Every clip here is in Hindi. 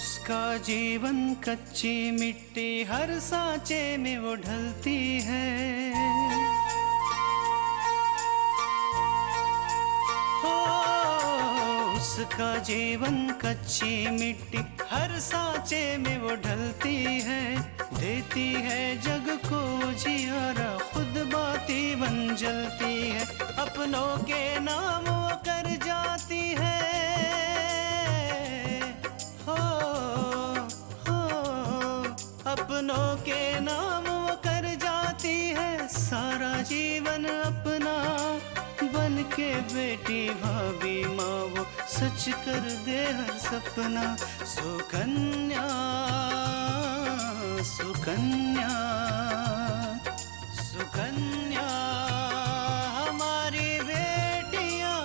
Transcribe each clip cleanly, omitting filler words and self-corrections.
उसका जीवन कच्ची मिट्टी, हर सांचे में वो ढलती है। हो उसका जीवन कच्ची मिट्टी, हर सांचे में वो ढलती है। देती है जग को जियारा, खुद बाती बन जलती है। अपनों के नाम वो कर जाती है। अपनों के नाम वो कर जाती है। सारा जीवन अपना बन के बेटी भाभी माँ वो सच कर दे हर सपना। सुकन्या सुकन्या सुकन्या हमारी बेटियाँ।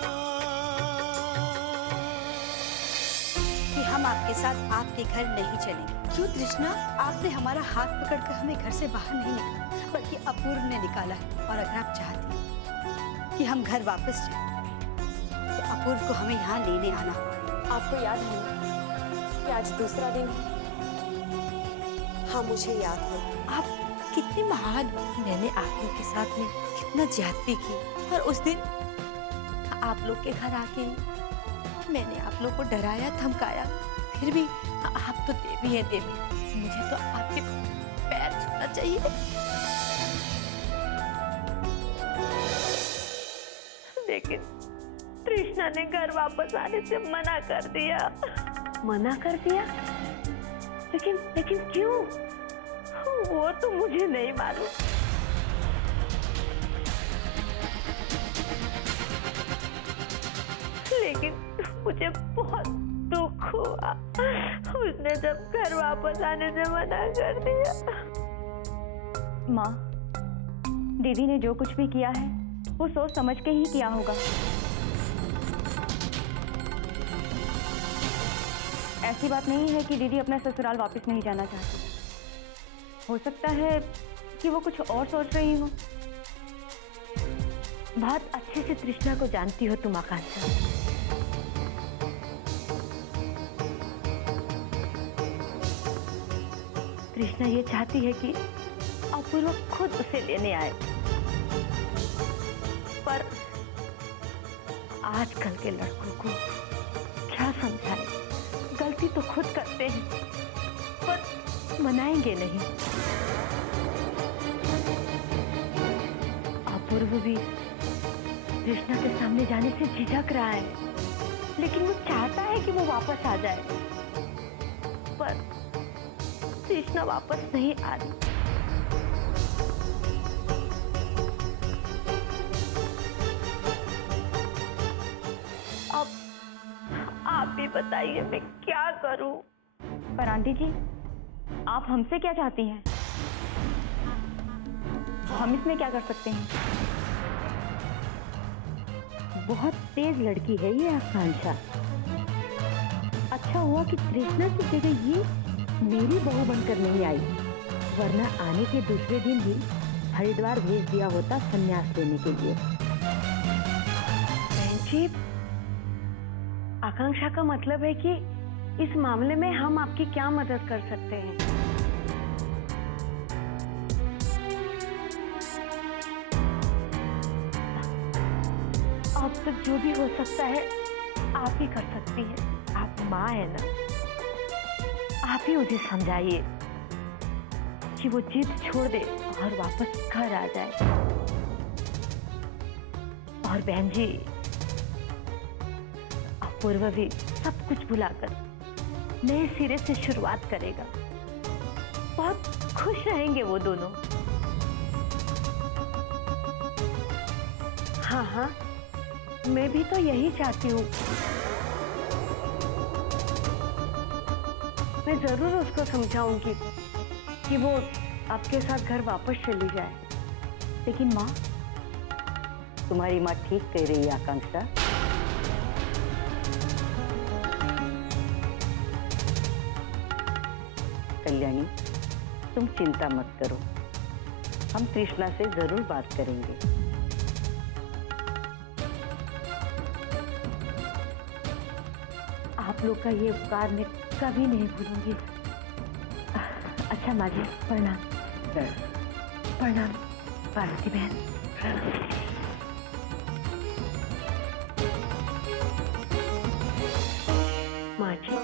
कि हम आपके साथ आपके घर नहीं चलेंगे। क्यों तृष्णा? आपने हमारा हाथ पकड़कर हमें घर से बाहर नहीं निकाला, बल्कि अपूर्व ने निकाला है। और अगर आप चाहती हैं कि हम घर वापस जाएं, तो अपूर्व को हमें यहाँ लेने आना। आपको याद है ना कि आज दूसरा दिन है? हाँ, मुझे याद है। आप कितनी महान। मैंने आप लोग के साथ में कितना ज्यादती की, और उस दिन आप लोग के घर आके मैंने आप लोग को डराया धमकाया, फिर भी आप तो देवी है देवी। मुझे तो आपके पैर छूना चाहिए। लेकिन तृष्णा ने घर वापस आने से मना कर दिया। मना कर दिया? लेकिन क्यों? वो तो मुझे नहीं मालूम। लेकिन मुझे बहुत दुख हुआ उसने जब घर वापस आने से मना कर दिया। माँ, दीदी ने जो कुछ भी किया है वो सोच समझ के ही किया होगा। ऐसी बात नहीं है कि दीदी अपना ससुराल वापस नहीं जाना चाहती। हो सकता है कि वो कुछ और सोच रही हो। बहुत अच्छे से तृष्णा को जानती हो तुम आकांक्षा। तृष्णा ये चाहती है कि अपूर्व खुद उसे लेने आए, पर आजकल के लड़कों को क्या समझाएं? गलती तो खुद करते हैं, पर मनाएंगे नहीं। अपूर्व भी तृष्णा के सामने जाने से झिझक रहा है, लेकिन वो चाहता है कि वो वापस आ जाए, पर तृष्णा वापस नहीं आ रही। अब आप भी बताइए मैं क्या करूं? पर आंटी जी, आप हमसे क्या चाहती हैं? हम इसमें क्या कर सकते हैं? बहुत तेज लड़की है ये आकांक्षा। अच्छा हुआ कि तृष्णा की जगह ये मेरी बहू बनकर नहीं आई, वरना आने के दूसरे दिन ही हरिद्वार भेज दिया होता संन्यास लेने के लिए। जी, आकांक्षा का मतलब है कि इस मामले में हम आपकी क्या मदद कर सकते हैं? अब तक जो भी हो सकता है आप ही कर सकती हैं। आप माँ है ना, आप ही मुझे समझाइए कि वो जिद छोड़ दे और वापस घर आ जाए। और बहन जी, अपूर्व भी सब कुछ भुलाकर नए सिरे से शुरुआत करेगा। बहुत खुश रहेंगे वो दोनों। हाँ हाँ, मैं भी तो यही चाहती हूँ। मैं जरूर उसको समझाऊंगी कि वो आपके साथ घर वापस चली जाए। लेकिन माँ, तुम्हारी माँ ठीक कह रही है आकांक्षा। कल्याणी, तुम चिंता मत करो, हम तृष्णा से जरूर बात करेंगे। आप लोग का ये उपकार मैं कभी नहीं भूलूंगी। अच्छा माँ जी, प्रणाम। प्रणाम पार्वती बहन। माँ जी,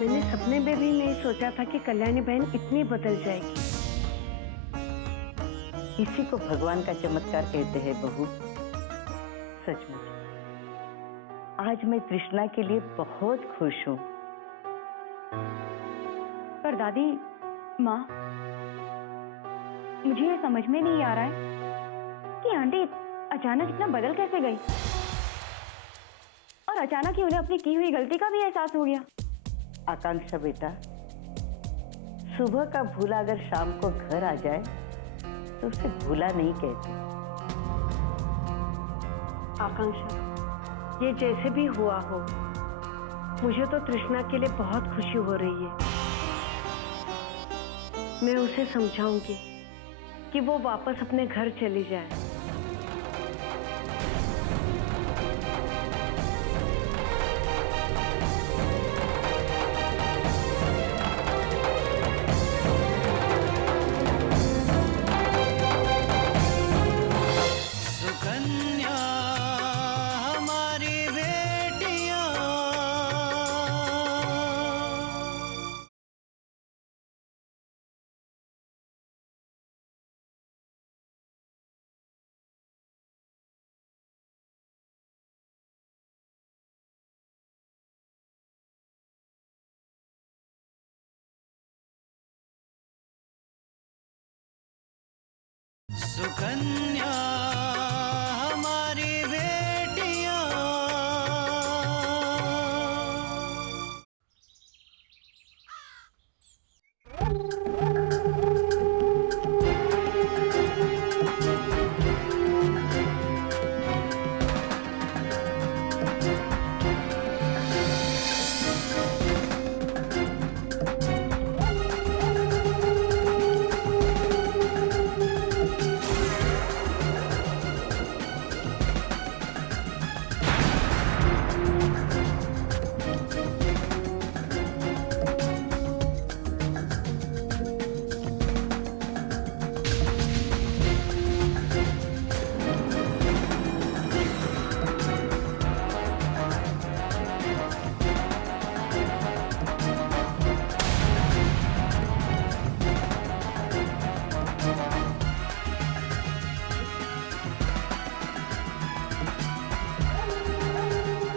मैंने सपने में भी नहीं सोचा था कि कल्याणी बहन इतनी बदल जाएगी। इसी को भगवान का चमत्कार कहते हैं बहू। सचमुच आज मैं तृष्णा के लिए बहुत खुश हूँ। पर दादी, माँ, मुझे ये समझ में नहीं आ रहा है कि आंटी अचानक इतना बदल कैसे गई, और अचानक ही उन्हें अपनी की हुई गलती का भी एहसास हो गया। आकांक्षा बेटा, सुबह का भूला अगर शाम को घर आ जाए तो उसे भूला नहीं कहते। आकांक्षा, ये जैसे भी हुआ हो, मुझे तो तृष्णा के लिए बहुत खुशी हो रही है। मैं उसे समझाऊंगी कि वो वापस अपने घर चली जाए। सुकन्या हमारी बेटियां, सुकन्या हमारी बेटियां।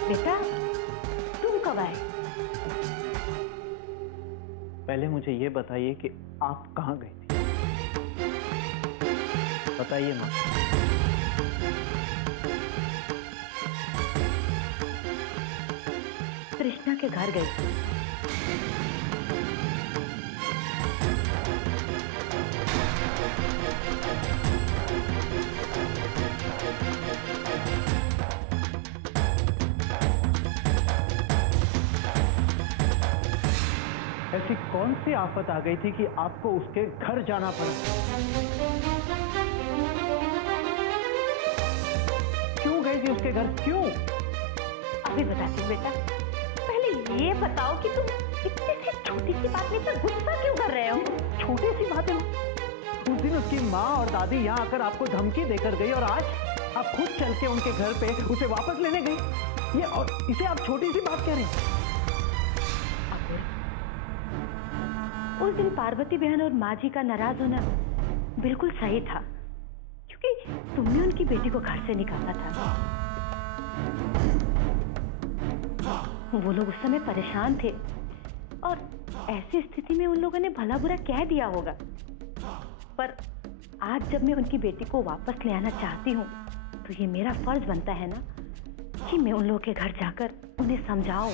बेटा, तुम कब आए? पहले मुझे ये बताइए कि आप कहाँ गई थी? बताइए माँ। तृष्णा के घर गई थी। ऐसी कौन सी आफत आ गई थी कि आपको उसके घर जाना पड़ा? क्यों गई थी उसके घर, क्यों? अभी बताती हूँ बेटा, पहले ये बताओ कि तुम इतनी सी छोटी सी बात में इतना गुस्सा क्यों कर रहे हो? छोटी सी बात है। उस दिन उसकी माँ और दादी यहाँ आकर आपको धमकी देकर गई और आज आप खुद चल के उनके घर पे उसे वापस लेने गई। ये और इसे आप छोटी सी बात कह रहे हैं? उस दिन पार्वती बहन और माँ जी का नाराज होना बिल्कुल सही था, क्योंकि तुमने उनकी बेटी को घर से निकाला था। वो लोग उस समय परेशान थे और ऐसी स्थिति में उन लोगों ने भला बुरा कह दिया होगा। पर आज जब मैं उनकी बेटी को वापस ले आना चाहती हूँ तो ये मेरा फर्ज बनता है ना कि मैं उन लोगों के घर जाकर उन्हें समझाऊं,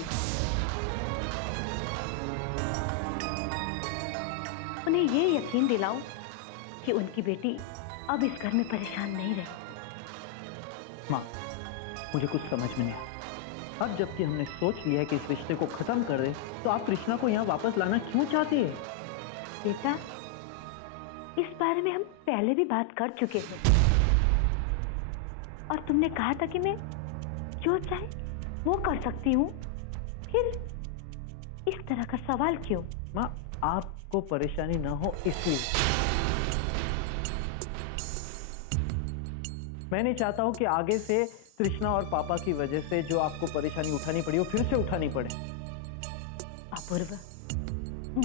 उन्हें ये यकीन दिलाऊं कि उनकी बेटी अब इस घर में परेशान नहीं रहे। माँ, मुझे कुछ समझ में नहीं आया। अब जबकि हमने सोच लिया है कि इस रिश्ते को खत्म कर दे, तो आप कृष्णा को यहाँ वापस लाना क्यों चाहती है? बेटा, इस बारे में हम पहले भी बात कर चुके हैं और तुमने कहा था कि मैं जो चाहे वो कर सकती हूँ। फिर इस तरह का सवाल क्यों? माँ, आपको परेशानी ना हो इसलिए। मैं नहीं चाहता हूं कि आगे से तृष्णा और पापा की वजह से जो आपको परेशानी उठानी पड़ी वो फिर से उठानी पड़े। अपूर्व,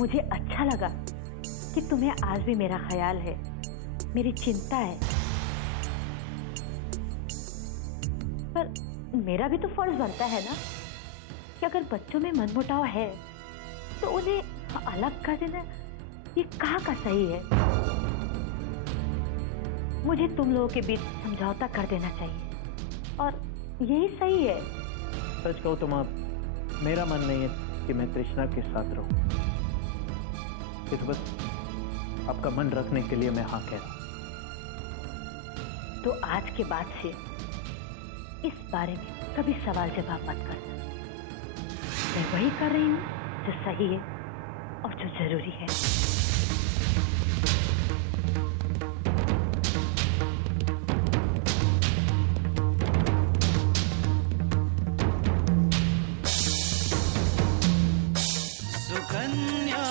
मुझे अच्छा लगा कि तुम्हें आज भी मेरा ख्याल है, मेरी चिंता है। पर मेरा भी तो फर्ज बनता है ना कि अगर बच्चों में मनमुटाव है तो उन्हें अलग कर देना ये कहाँ का सही है? मुझे तुम लोगों के बीच समझौता कर देना चाहिए और यही सही है। सच कहूं तो माँ, मेरा मन नहीं है कि मैं तृष्णा के साथ रहूं। ये तो बस आपका मन रखने के लिए मैं हाँ कह रहा हूं। तो आज के बाद से इस बारे में कभी सवाल जवाब मत करना। मैं वही कर रही हूँ जो सही है और जो जरूरी है। सुकन्या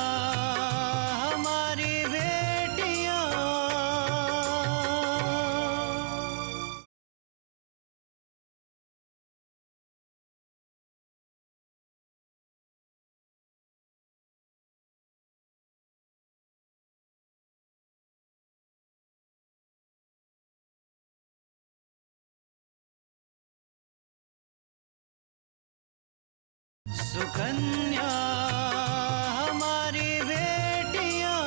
हमारी बेटियां, सुकन्या हमारी बेटियां।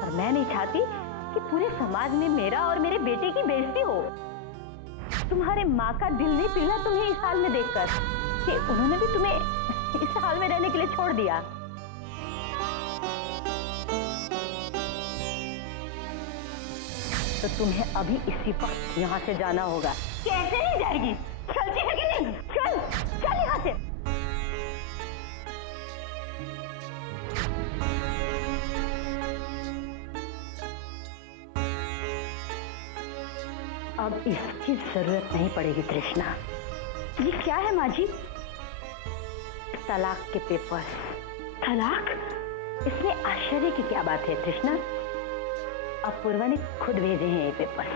और मैं नहीं चाहती कि पूरे समाज में मेरा और मेरे बेटे की बेइज्जती हो। तुम्हारे माँ का दिल नहीं पिघला तुम्हें इस हाल में देखकर कि उन्होंने भी तुम्हें इस हाल में रहने के लिए छोड़ दिया। तो तुम्हें अभी इसी वक्त यहाँ से जाना होगा। कैसे नहीं जाएगी? चलती है कि नहीं? चल चल यहाँ से। अब इसकी जरूरत नहीं पड़ेगी तृष्णा। ये क्या है माँ जी? तलाक के पेपर। तलाक? इसमें आश्चर्य की क्या बात है तृष्णा? अपूर्वा ने खुद भेजे हैं ये पेपर।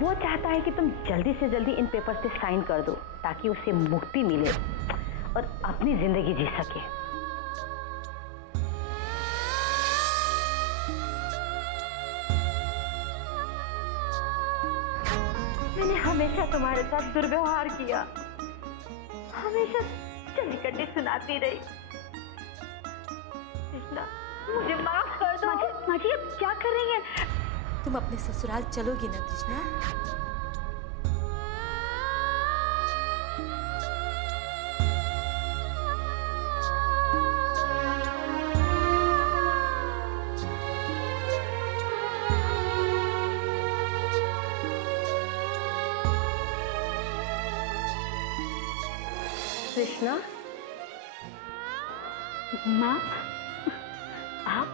वो चाहता है कि तुम जल्दी से जल्दी इन पेपर्स पे साइन कर दो ताकि उसे मुक्ति मिले और अपनी जिंदगी जी सके। मैंने हमेशा तुम्हारे साथ दुर्व्यवहार किया, हमेशा चली कट्टी सुनाती रही। कृष्णा, मुझे माफ कर दो। माँ जी, अब क्या कर रही हैं? तुम अपने ससुराल चलोगी ना तृष्णा? कृष्णा, माँ, आप?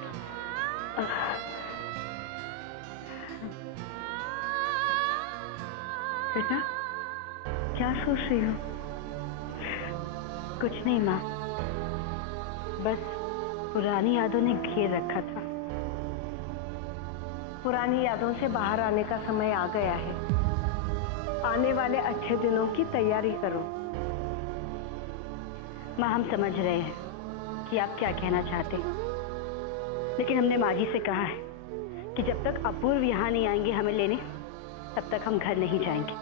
बेटा, क्या सोच रही हो? कुछ नहीं माँ, बस पुरानी यादों ने घेर रखा था। पुरानी यादों से बाहर आने का समय आ गया है। आने वाले अच्छे दिनों की तैयारी करो। माँ, हम समझ रहे हैं कि आप क्या कहना चाहते हैं, लेकिन हमने माँ जी से कहा है कि जब तक अपूर्व यहाँ नहीं आएंगे हमें लेने, तब तक हम घर नहीं जाएंगे।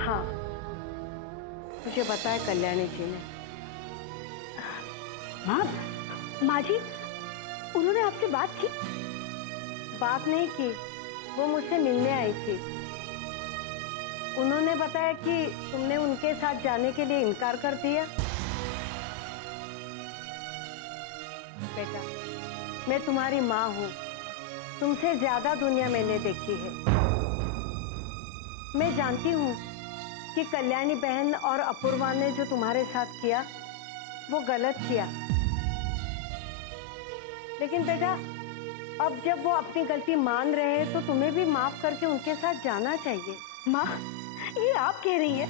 हाँ, मुझे बताया कल्याणी जी ने। माँ जी, उन्होंने आपसे बात की? बात नहीं की, वो मुझसे मिलने आई थी। उन्होंने बताया कि तुमने उनके साथ जाने के लिए इनकार कर दिया। बेटा, मैं तुम्हारी माँ हूँ, तुमसे ज्यादा दुनिया मैंने देखी है। मैं जानती हूँ कि कल्याणी बहन और अपूर्वा ने जो तुम्हारे साथ किया वो गलत किया, लेकिन बेटा, अब जब वो अपनी गलती मान रहे हैं तो तुम्हें भी माफ करके उनके साथ जाना चाहिए। माँ, ये आप कह रही हैं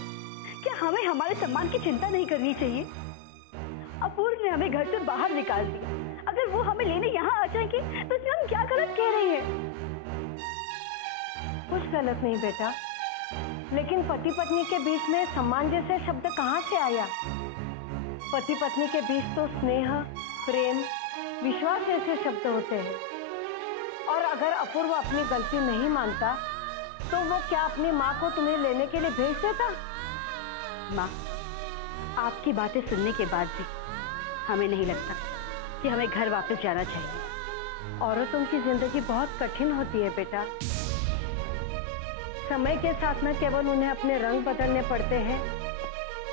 कि हमें हमारे सम्मान की चिंता नहीं करनी चाहिए? अपूर्व ने हमें घर से बाहर निकाल दिया, अगर वो हमें लेने यहाँ आ जाएंगे तो इसमें हम क्या गलत कह रही हैं? कुछ गलत नहीं बेटा, लेकिन पति पत्नी के बीच में सम्मान जैसे शब्द कहाँ से आया? पति पत्नी के बीच तो स्नेह, प्रेम, विश्वास जैसे शब्द होते हैं। और अगर अपूर्व अपनी गलती नहीं मानता तो वो क्या अपनी माँ को तुम्हें लेने के लिए भेज देता? माँ, आपकी बातें सुनने के बाद भी हमें नहीं लगता कि हमें घर वापस जाना चाहिए। औरतों की जिंदगी बहुत कठिन होती है बेटा। समय के साथ न केवल उन्हें अपने रंग बदलने पड़ते हैं,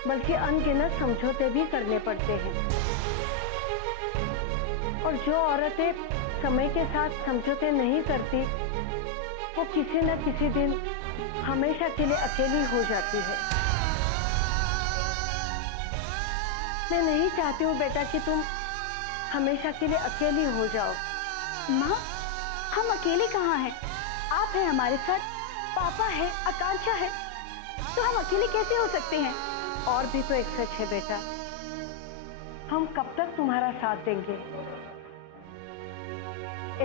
बल्कि अनगिनत समझौते भी करने पड़ते हैं। और जो औरतें समय के साथ समझौते नहीं करती, वो किसी न किसी दिन हमेशा के लिए अकेली हो जाती है। मैं नहीं चाहती हूँ बेटा कि तुम हमेशा के लिए अकेली हो जाओ। माँ, हम अकेले कहाँ हैं? आप हैं हमारे साथ, पापा है, आकांक्षा है, तो हम अकेले कैसे हो सकते हैं? और भी तो एक सच है बेटा, हम कब तक तुम्हारा साथ देंगे?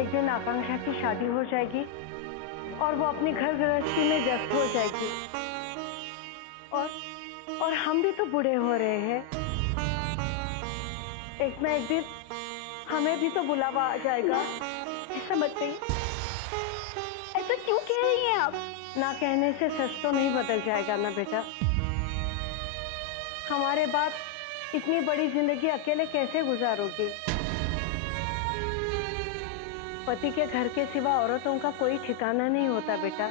एक दिन आकांक्षा की शादी हो जाएगी और वो अपनी घर गृहस्थी में व्यस्त हो जाएगी, और हम भी तो बूढ़े हो रहे हैं। एक ना एक दिन हमें भी तो बुलावा आ जाएगा। ऐसा मत कहिए, ऐसा क्यों कह रही हैं आप? ना कहने से सच तो नहीं बदल जाएगा ना बेटा। हमारे बाद इतनी बड़ी जिंदगी अकेले कैसे गुजारोगी? पति के घर के सिवा औरतों का कोई ठिकाना नहीं होता बेटा।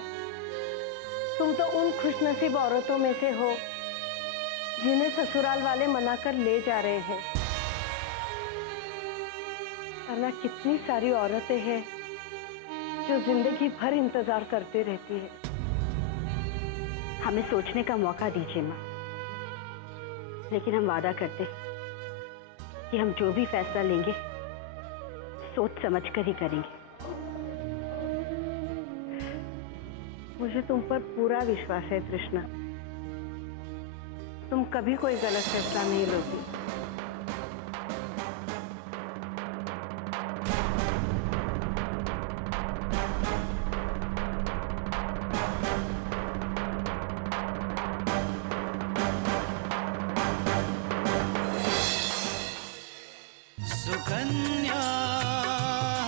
तुम तो उन खुशनसीब औरतों में से हो जिन्हें ससुराल वाले मनाकर ले जा रहे हैं। वरना कितनी सारी औरतें हैं जो जिंदगी भर इंतजार करती रहती है। हमें सोचने का मौका दीजिए माँ, लेकिन हम वादा करते हैं कि हम जो भी फैसला लेंगे सोच समझ कर ही करेंगे। मुझे तुम पर पूरा विश्वास है तृष्णा, तुम कभी कोई गलत फैसला नहीं लोगी। सुकन्या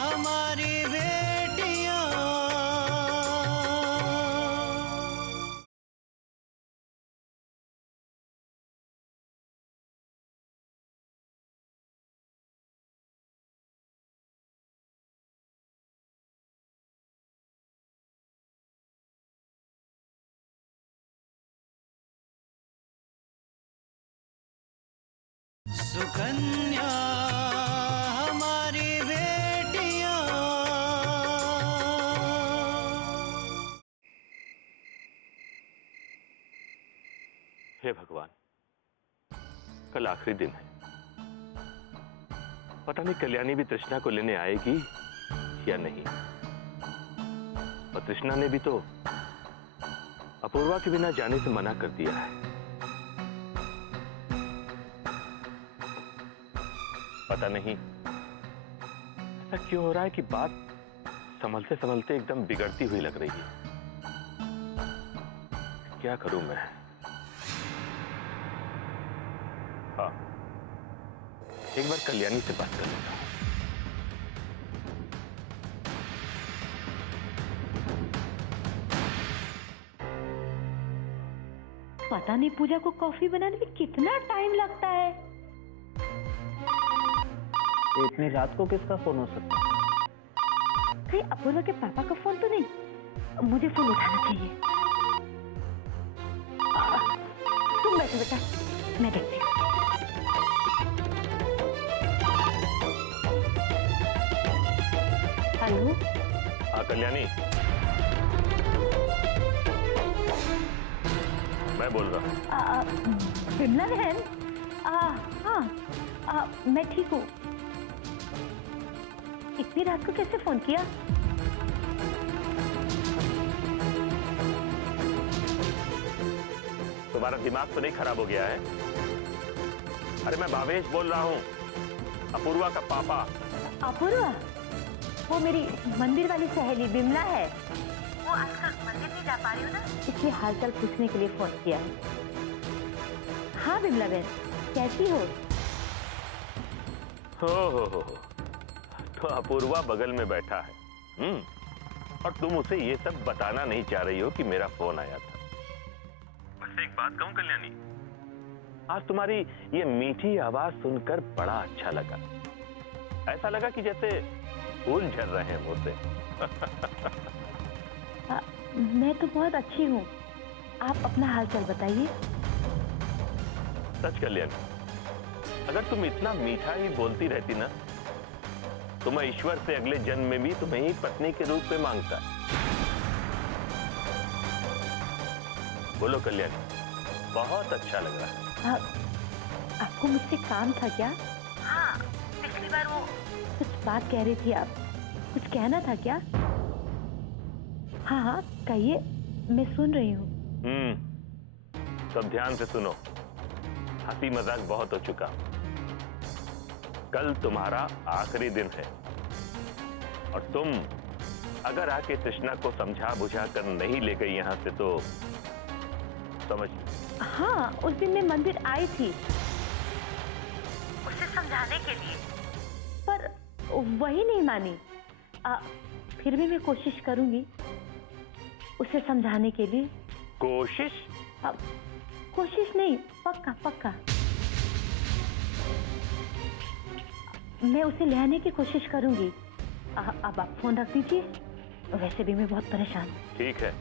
हमारी बेटियां, सुकन्या हमारी बेटियां। हे भगवान, कल आखिरी दिन है। पता नहीं कल्याणी भी तृष्णा को लेने आएगी या नहीं। और तृष्णा ने भी तो अपूर्वा के बिना जाने से मना कर दिया है। पता नहीं ऐसा क्यों हो रहा है कि बात संभलते संभलते एकदम बिगड़ती हुई लग रही है। क्या करूं मैं? हाँ, एक बार कल्याणी से बात कर लेता हूं। पता नहीं पूजा को कॉफी बनाने में कितना टाइम लगता है। इतनी रात को किसका फोन हो सकता है? कहीं अपूर्वा के पापा का फोन तो नहीं? मुझे फोन उठाना चाहिए। तुम बैठो बेटा, मैं देखती हूँ। हेलो। हाँ कल्याणी, मैं बोल रहा हूँ। विमला बहन, हाँ, मैं ठीक हूँ। इतनी रात को कैसे फोन किया? तुम्हारा दिमाग तो नहीं खराब हो गया है? अरे मैं भावेश बोल रहा हूँ, अपूर्वा का पापा। अपूर्वा? वो मेरी मंदिर वाली सहेली बिमला है। वो आजकल मंदिर नहीं जा पा रही हो ना, इसलिए हालचाल पूछने के लिए फोन किया। हाँ बिमला बहन, कैसी हो? हो तो अपूर्वा बगल में बैठा है। और तुम उसे ये सब बताना नहीं चाह रही हो कि मेरा फोन आया था। वैसे एक बात कहूं कल्याणी, आज तुम्हारी ये मीठी आवाज सुनकर बड़ा अच्छा लगा। ऐसा लगा कि जैसे फूल झड़ रहे हैं मुंह से। मैं तो बहुत अच्छी हूँ, आप अपना हालचाल बताइए। सच कल्याणी, अगर तुम इतना मीठा ही बोलती रहती ना, तो मैं ईश्वर से अगले जन्म में भी तुम्हें ही पत्नी के रूप में मांगता। बोलो कल्याणी, बहुत अच्छा लग रहा है। आपको मुझसे काम था क्या? हाँ, पिछली बार वो कुछ बात कह रही थी आप, कुछ कहना था क्या? हाँ कहिए, मैं सुन रही हूँ। सब ध्यान से सुनो, हंसी मजाक बहुत हो चुका। कल तुम्हारा आखिरी दिन है और तुम अगर आके तृष्णा को समझा बुझा कर नहीं ले गई यहां से तो समझ। हाँ, उस दिन मैं मंदिर आई थी उसे समझाने के लिए, पर वही नहीं मानी। फिर भी मैं कोशिश करूंगी उसे समझाने के लिए। कोशिश? कोशिश नहीं, पक्का पक्का। मैं उसे ले आने की कोशिश करूंगी। अब आप फोन रख दीजिए, वैसे भी मैं बहुत परेशान हूँ। ठीक है,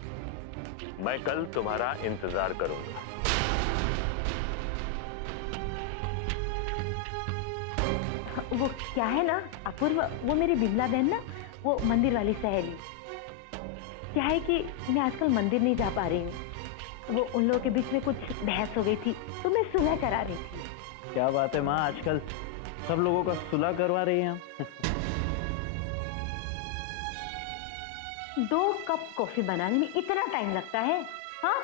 मैं कल तुम्हारा इंतजार करूंगा। वो क्या है ना अपूर्व, वो मेरी बिमला बहन ना, वो मंदिर वाली सहेली। क्या है कि मैं आजकल मंदिर नहीं जा पा रही हूँ। वो उन लोगों के बीच में कुछ बहस हो गई थी, तो मैं सुलह करा रही थी। क्या बात है माँ, आजकल सब लोगों का सुलह करवा रही हैं। 2 कप कॉफी बनाने में इतना टाइम लगता है? हाँ,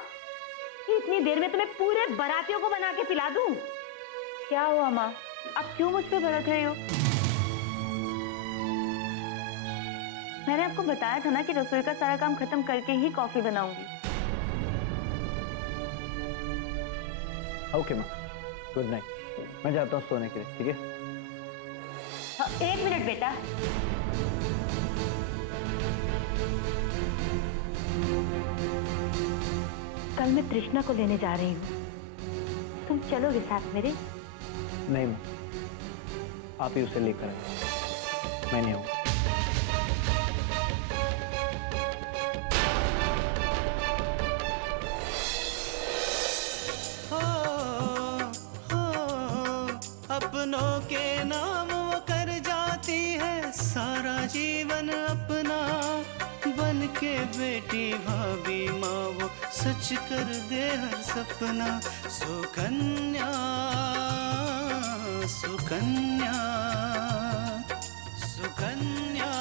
इतनी देर में तो मैं पूरे बारातियों को बना के पिला दूं। क्या हुआ माँ, आप क्यों मुझ पे भड़क रहे हो? मैंने आपको बताया था ना कि रसोई का सारा काम खत्म करके ही कॉफी बनाऊंगी। ओके माँ, गुड नाइट। मैं जाता हूँ सोने के लिए, ठीक है? 1 मिनट बेटा। कल मैं तृष्णा को लेने जा रही हूँ, तुम चलोगे साथ मेरे? नहीं माँ, आप ही उसे लेकर आए, मैं नहीं हूँ। अपनों के नाम वो कर जाती है सारा जीवन अपना, बन के बेटी भाभी माँ वो सच कर दे हर सपना। सुकन्या सुकन्या सुकन्या।